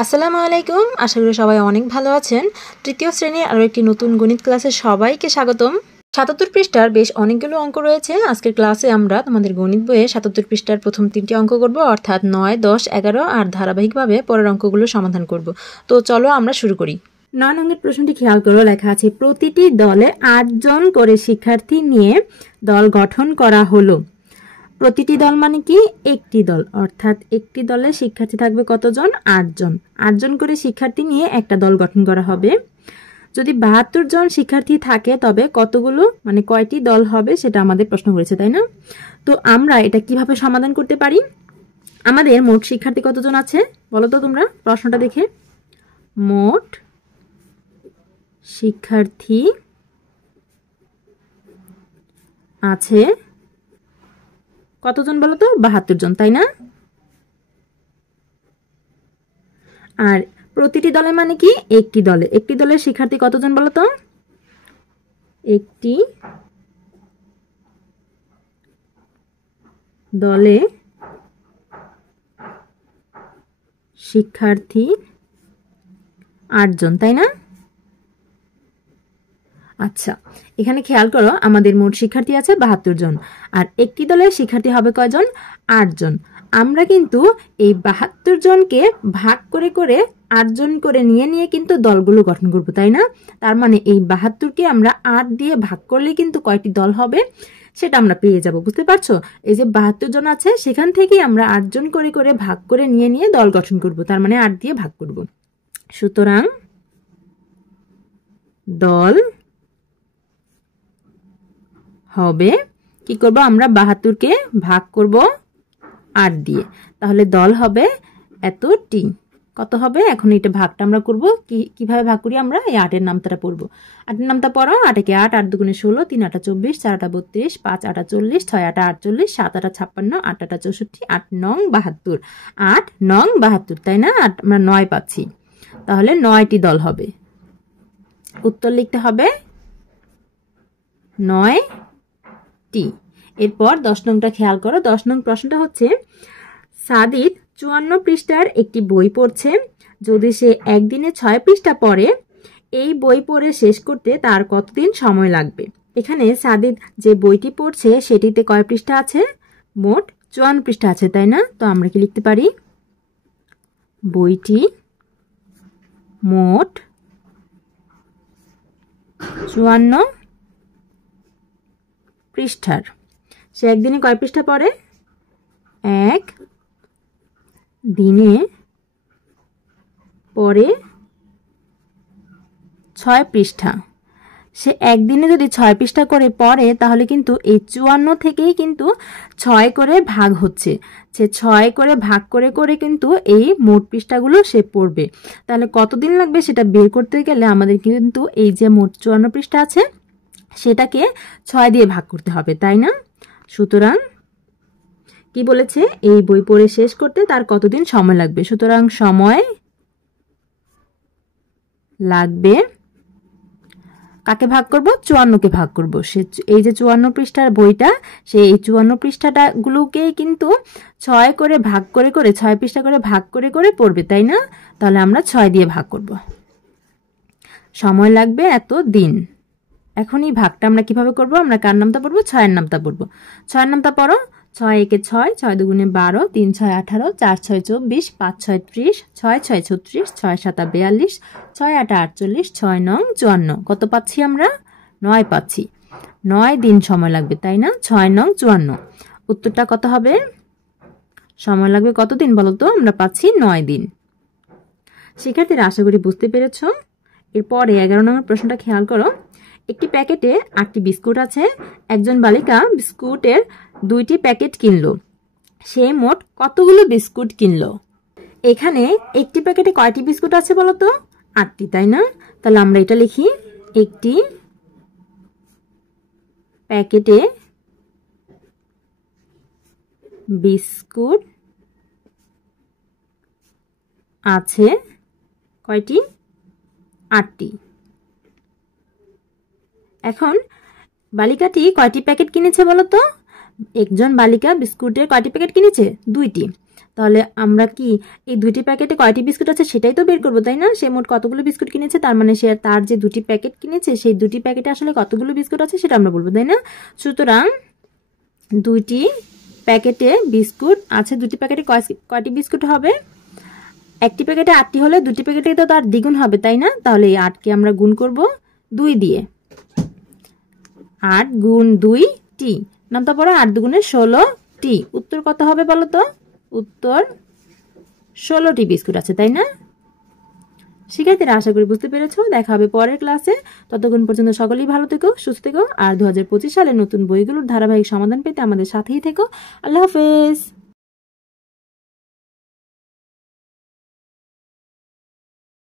আসসালামু আলাইকুম। আশা করি সবাই অনেক ভালো আছেন। তৃতীয় শ্রেণীর আরও একটি নতুন গণিত ক্লাসে সবাইকে স্বাগতম। ৭৭ পৃষ্ঠার বেশ অনেকগুলো অঙ্ক রয়েছে। আজকের ক্লাসে আমরা তোমাদের গণিত বইয়ে ৭৭ পৃষ্ঠার প্রথম ৩টি অঙ্ক করব, অর্থাৎ ৯, ১০, ১১ আর ধারাবাহিকভাবে পরের অঙ্কগুলো সমাধান করব। তো চলো আমরা শুরু করি। ৯ নং প্রশ্নটি খেয়াল করো, লেখা আছে প্রতিটি দলে ৮ জন করে শিক্ষার্থী নিয়ে দল গঠন করা হলো। প্রতিটি দল মানে কি? একটি দল, অর্থাৎ একটি দলে শিক্ষার্থী থাকবে কতজন? ৮ জন। ৮ জন করে শিক্ষার্থী নিয়ে একটা দল গঠন করা হবে। যদি ৭২ জন শিক্ষার্থী থাকে তবে কতগুলো মানে কয়টি দল হবে সেটা আমাদের প্রশ্ন করেছে, তাই না? তো আমরা এটা কিভাবে সমাধান করতে পারি? আমাদের মোট শিক্ষার্থী কতজন আছে বলো তো তোমরা প্রশ্নটা দেখে। মোট শিক্ষার্থী আছে কতজন বলো তো? ৭২ জন, তাই না? আর প্রতিটি দলে মানে কি? একটি দলে। একটি দলের শিক্ষার্থী কতজন বলো তো? একটি দলে শিক্ষার্থী ৮ জন, তাই না? আচ্ছা, এখানে খেয়াল করো আমাদের মোট শিক্ষার্থী আছে ৭২ জন, আর একটি দলের শিক্ষার্থী হবে কয়জন? ৮ জন। আমরা কিন্তু এই ৭২ জনকে ভাগ করে করে ৮ জন করে নিয়ে নিয়ে কিন্তু দলগুলো গঠন করব, তাই না? তার মানে এই ৭২কে আমরা ৮ দিয়ে ভাগ করলে কিন্তু কয়টি দল হবে সেটা আমরা পেয়ে যাব, বুঝতে পারছো? এই যে ৭২ জন আছে সেখান থেকেই আমরা ৮ জন করে করে ভাগ করে নিয়ে নিয়ে দল গঠন করব, তার মানে ৮ দিয়ে ভাগ করব। সুতরাং দল হবে, কি করব আমরা? ৭২কে ভাগ করব ৮ দিয়ে, তাহলে দল হবে এতটি। কত হবে? এখন এটা ভাগটা আমরা করব কিভাবে ভাগ করি? আমরা এই ৮ এর নামটা পড়ব। ৮ এর নামটা পড়ো। ৮ একে ৮, ৮ দুগুণে ১৬, ৩ ৮ ২৪, ৪ ৮ ৩২, ৫ ৮ ৪০, ৬ ৮ ৪৮, ৭ ৮ ৫৬, ৮ ৮ ৬৪, ৮ নং ৭২। ৮ নং ৭২, তাই না? আমরা ৯ পাচ্ছি, তাহলে ৯টি দল হবে। উত্তর লিখতে হবে ৯টি। এরপর ১০ নংটা খেয়াল করো। ১০ নং প্রশ্নটা হচ্ছে সাদিদ ৫৪ পৃষ্ঠার একটি বই পড়ছে। যদি সে একদিনে ৬ পৃষ্ঠা পড়ে, এই বই পড়ে শেষ করতে তার কতদিন সময় লাগবে? এখানে সাদিদ যে বইটি পড়ছে সেটিতে কয় পৃষ্ঠা আছে? মোট ৫৪ পৃষ্ঠা আছে, তাই না? তো আমরা কি লিখতে পারি? বইটি মোট ৫৪ পৃষ্ঠার। সে একদিনে কয় পৃষ্ঠা পড়ে? এক দিনে পড়ে ৬ পৃষ্ঠা। সে একদিনে যদি ৬ পৃষ্ঠা করে পড়ে তাহলে কিন্তু এই ৫৪ থেকেই কিন্তু ৬ করে ভাগ হচ্ছে। সে ৬ করে ভাগ করে করে কিন্তু এই মোট পৃষ্ঠাগুলো সে পড়বে। তাহলে কতদিন লাগবে সেটা বের করতে গেলে আমাদের কিন্তু এই যে মোট ৫৪ পৃষ্ঠা আছে সেটাকে ৬ দিয়ে ভাগ করতে হবে, তাই না? সুতরাং কি বলেছে? এই বই পড়ে শেষ করতে তার কতদিন সময় লাগবে। সুতরাং সময় লাগবে, কাকে ভাগ করব? ৫৪কে ভাগ করব। সে এই যে ৫৪ পৃষ্ঠার বইটা, সে এই ৫৪ পৃষ্ঠাটা গুলোকেই কিন্তু ৬ করে ভাগ করে করে ৬ পৃষ্ঠা করে ভাগ করে করে পড়বে, তাই না? তাহলে আমরা ৬ দিয়ে ভাগ করব। সময় লাগবে এত দিন। এখন এই ভাগটা আমরা কিভাবে করব? আমরা কার নামটা পড়বো? ৬ এর নামটা পড়বো। ৬ এর নামটা পড়ো। ৬ একে ৬, ৬ দুগুণে ১২, ৩ ৬ ১৮, ৪ ৬ ২৪, ৫ ৬ ৩০, ৬ ৬ ৩৬, ৬ ৭ ৪২, ৬ ৮ ৪৮, ৬ নং ৫৪। কত পাচ্ছি আমরা? ৯ পাচ্ছি। ৯ দিন সময় লাগবে, তাই না? ৬ নং ৫৪। উত্তরটা কত হবে? সময় লাগবে কত দিন বলো তো? আমরা পাচ্ছি ৯ দিন। শিক্ষার্থীরা আশা করি বুঝতে পেরেছ। এরপরে ১১ নম্বর প্রশ্নটা খেয়াল করো। একটি প্যাকেটে ৮টি বিস্কুট আছে। একজন বালিকা বিস্কুটের ২টি প্যাকেট কিনলো। সে মোট কতগুলো বিস্কুট কিনলো? এখানে একটি প্যাকেটে কয়টি বিস্কুট আছে বলো তো? ৮টি, তাই না? তাহলে আমরা এটা লিখি, একটি প্যাকেটে বিস্কুট আছে কয়টি? ৮টি। এখন বালিকাটি কয়টি প্যাকেট কিনেছে বলো তো? একজন বালিকা বিস্কুটের কয়টি প্যাকেট কিনেছে? ২টি। তাহলে আমরা কি এই দুটি প্যাকেটে কয়টি বিস্কুট আছে সেটাই তো বের করবো, তাই না? সে মোট কতগুলো বিস্কুট কিনেছে, তার মানে সে তার যে দুটি প্যাকেট কিনেছে সেই দুটি প্যাকেটে আসলে কতগুলো বিস্কুট আছে সেটা আমরা বলবো, তাই না? সুতরাং দুইটি প্যাকেটে বিস্কুট আছে, দুটি প্যাকেটে কয়টি বিস্কুট হবে? একটি প্যাকেটে 8টি হলে দুটি প্যাকেটে তো তার দ্বিগুণ হবে, তাই না? তাহলে এই 8কে আমরা গুণ করব 2 দিয়ে। 8 গুণ 2 টি, নামতা পড়ো 8 দুগুণে 16টি। উত্তর কত হবে বলো তো? উত্তর 16টি বিস্কুট আছে, তাই না? শিক্ষার্থীরা আশা করি বুঝতে পেরেছো। দেখা হবে পরের ক্লাসে। ততক্ষণ পর্যন্ত সকলেই ভালো থেকো, সুস্থ থেকো, আর 2025 সালে নতুন বইগুলোর ধারাবাহিক সমাধান পেতে আমাদের সাথেই থেকো। আল্লাহ হাফেজ।